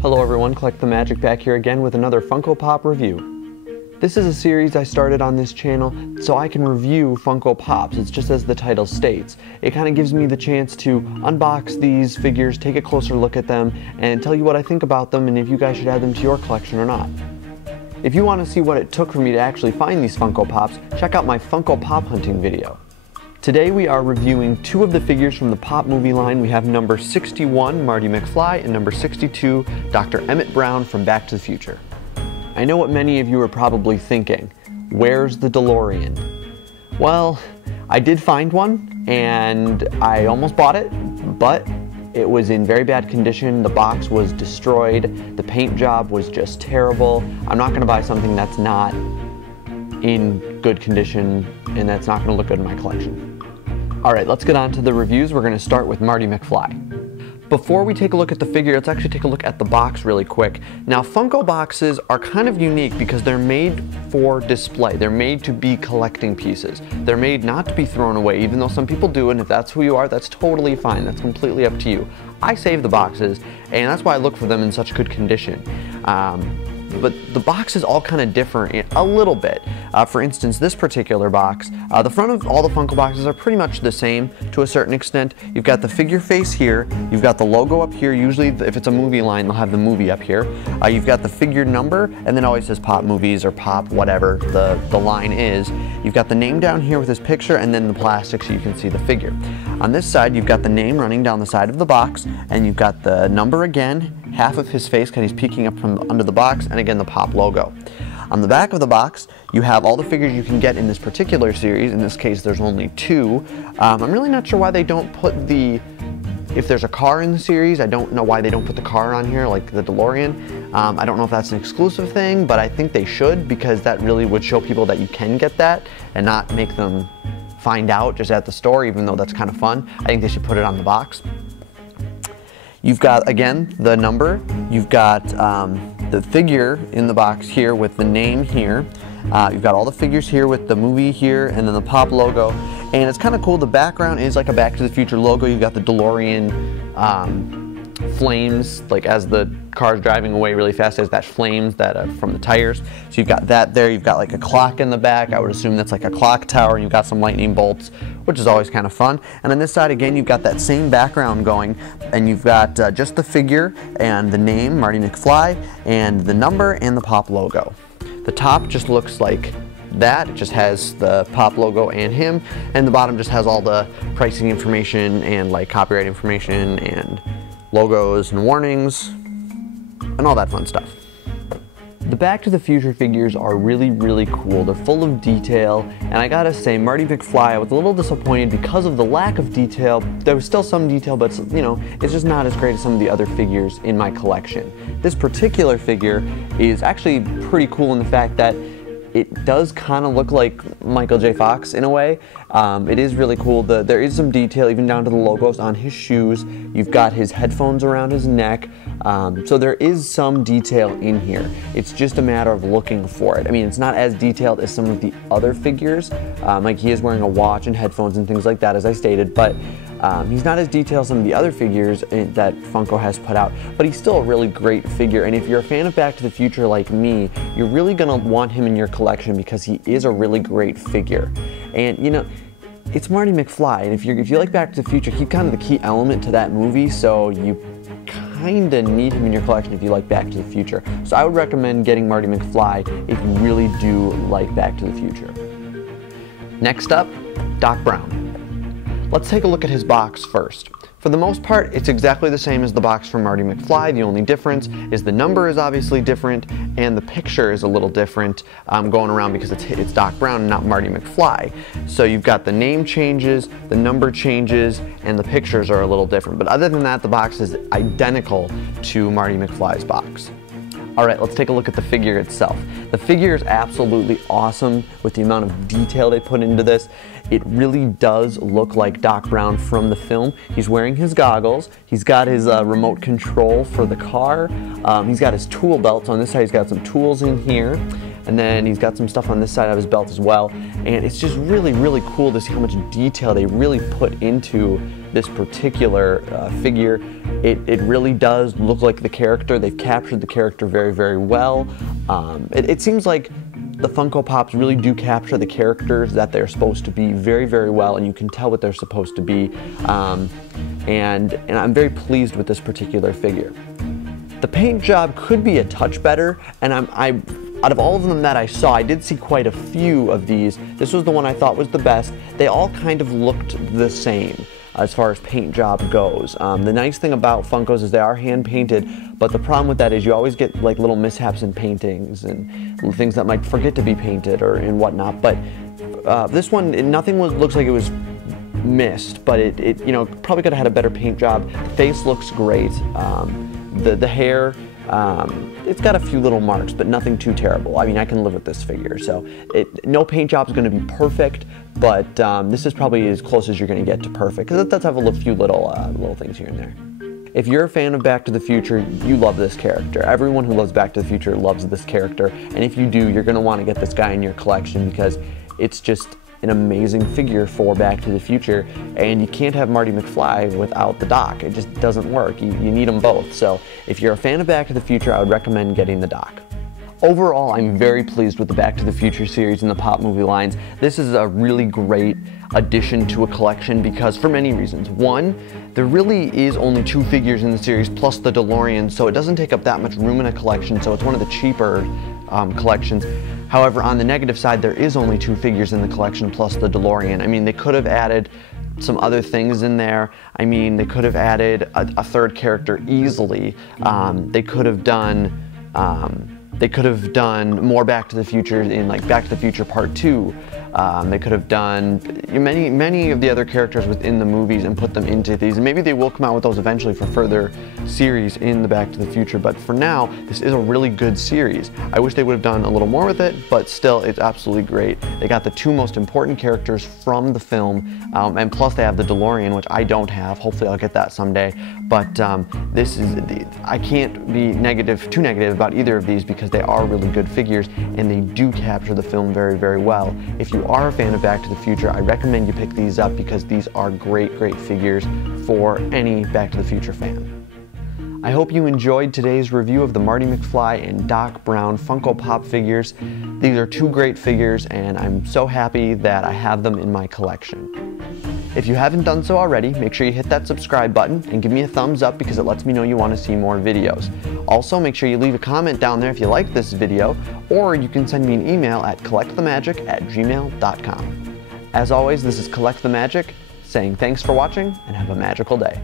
Hello everyone, Collect the Magic back here again with another Funko Pop review. This is a series I started on this channel so I can review Funko Pops. It's just as the title states. It kind of gives me the chance to unbox these figures, take a closer look at them, and tell you what I think about them and if you guys should add them to your collection or not. If you want to see what it took for me to actually find these Funko Pops, check out my Funko Pop hunting video. Today we are reviewing two of the figures from the Pop movie line. We have number 61, Marty McFly, and number 62, Dr. Emmett Brown from Back to the Future. I know what many of you are probably thinking. Where's the DeLorean? Well, I did find one, and I almost bought it, but it was in very bad condition. The box was destroyed. The paint job was just terrible. I'm not going to buy something that's not in good condition and that's not going to look good in my collection. Alright, let's get on to the reviews. We're going to start with Marty McFly. Before we take a look at the figure, let's actually take a look at the box really quick. Now, Funko boxes are kind of unique because they're made for display. They're made to be collecting pieces. They're made not to be thrown away, even though some people do, and if that's who you are, that's totally fine. That's completely up to you. I save the boxes, and that's why I look for them in such good condition. But the boxes all kind of differ a little bit. For instance, this particular box, the front of all the Funko boxes are pretty much the same to a certain extent. You've got the figure face here, you've got the logo up here. Usually if it's a movie line, they'll have the movie up here. You've got the figure number, and then it always says Pop Movies or Pop whatever the line is. You've got the name down here with his picture, and then the plastic so you can see the figure. On this side, you've got the name running down the side of the box, and you've got the number again, half of his face because he's peeking up from under the box, and again the Pop logo. On the back of the box, you have all the figures you can get in this particular series. In this case, there's only two. I'm really not sure why they don't put if there's a car in the series, I don't know why they don't put the car on here, like the DeLorean. I don't know if that's an exclusive thing, but I think they should, because that really would show people that you can get that and not make them find out just at the store, even though that's kind of fun. I think they should put it on the box. You've got, again, the number. You've got the figure in the box here with the name here. You've got all the figures here with the movie here and then the Pop logo. And it's kind of cool. The background is like a Back to the Future logo. You've got the DeLorean flames, like as the car's driving away really fast, as that flames that from the tires. So you've got that there. You've got like a clock in the back. I would assume that's like a clock tower. And you've got some lightning bolts, which is always kind of fun. And on this side again, you've got that same background going, and you've got just the figure and the name, Marty McFly, and the number and the Pop logo. The top just looks like that. It just has the Pop logo and him, and the bottom just has all the pricing information and like copyright information and logos and warnings and all that fun stuff. The Back to the Future figures are really, really cool. They're full of detail, and I gotta say, Marty McFly, I was a little disappointed because of the lack of detail. There was still some detail, but you know, it's just not as great as some of the other figures in my collection. This particular figure is actually pretty cool in the fact that it does kind of look like Michael J. Fox in a way. It is really cool. There is some detail, even down to the logos on his shoes. You've got his headphones around his neck. So there is some detail in here. It's just a matter of looking for it. I mean, it's not as detailed as some of the other figures. Like he is wearing a watch and headphones and things like that, as I stated, but he's not as detailed as some of the other figures that Funko has put out, but he's still a really great figure. And if you're a fan of Back to the Future like me, you're really gonna want him in your collection because he is a really great figure. And you know, it's Marty McFly, and if you like Back to the Future, he's kind of the key element to that movie, so you kind of need him in your collection if you like Back to the Future. So I would recommend getting Marty McFly if you really do like Back to the Future. Next up, Doc Brown. Let's take a look at his box first. For the most part, it's exactly the same as the box for Marty McFly. The only difference is the number is obviously different, and the picture is a little different going around because it's Doc Brown and not Marty McFly. So you've got the name changes, the number changes, and the pictures are a little different. But other than that, the box is identical to Marty McFly's box. Alright, let's take a look at the figure itself. The figure is absolutely awesome with the amount of detail they put into this. It really does look like Doc Brown from the film. He's wearing his goggles, he's got his remote control for the car, he's got his tool belts. On this side he's got some tools in here, and then he's got some stuff on this side of his belt as well. And it's just really, really cool to see how much detail they really put into this particular figure. It really does look like the character. They've captured the character very, very well. It seems like the Funko Pops really do capture the characters that they're supposed to be very, very well, and you can tell what they're supposed to be. And I'm very pleased with this particular figure. The paint job could be a touch better, and out of all of them that I saw, I did see quite a few of these. This was the one I thought was the best. They all kind of looked the same as far as paint job goes. The nice thing about Funkos is they are hand painted, but the problem with that is you always get like little mishaps in paintings and things that might forget to be painted and whatnot. But this one, nothing looks like it was missed, but it you know, probably could have had a better paint job. The face looks great. The hair, it's got a few little marks, but nothing too terrible. I mean, I can live with this figure. So no paint job is going to be perfect, but this is probably as close as you're going to get to perfect, because it does have a few little things here and there. If you're a fan of Back to the Future, you love this character. Everyone who loves Back to the Future loves this character, and if you do, you're going to want to get this guy in your collection because it's just an amazing figure for Back to the Future, and you can't have Marty McFly without the Doc. It just doesn't work. You need them both. So if you're a fan of Back to the Future, I would recommend getting the Doc. Overall, I'm very pleased with the Back to the Future series and the Pop movie lines. This is a really great addition to a collection because for many reasons. One, there really is only 2 figures in the series plus the DeLorean, so it doesn't take up that much room in a collection, so it's one of the cheaper collections. However, on the negative side, there is only 2 figures in the collection plus the DeLorean. I mean, they could have added some other things in there. I mean, they could have added a third character easily. They could have done more Back to the Future in like Back to the Future Part 2. They could have done many of the other characters within the movies and put them into these, and maybe they will come out with those eventually for further series in the Back to the Future, but for now this is a really good series. I wish they would have done a little more with it, but still it's absolutely great. They got the 2 most important characters from the film, and plus they have the DeLorean, which I don't have. Hopefully I'll get that someday, but I can't be too negative about either of these because they are really good figures and they do capture the film very, very well. If you are a fan of Back to the Future, I recommend you pick these up because these are great figures for any Back to the Future fan. I hope you enjoyed today's review of the Marty McFly and Doc Brown Funko Pop figures. These are 2 great figures and I'm so happy that I have them in my collection. If you haven't done so already, make sure you hit that subscribe button and give me a thumbs up because it lets me know you want to see more videos. Also, make sure you leave a comment down there if you like this video, or you can send me an email at collectthemagic@gmail.com. As always, this is Collect the Magic, saying thanks for watching and have a magical day.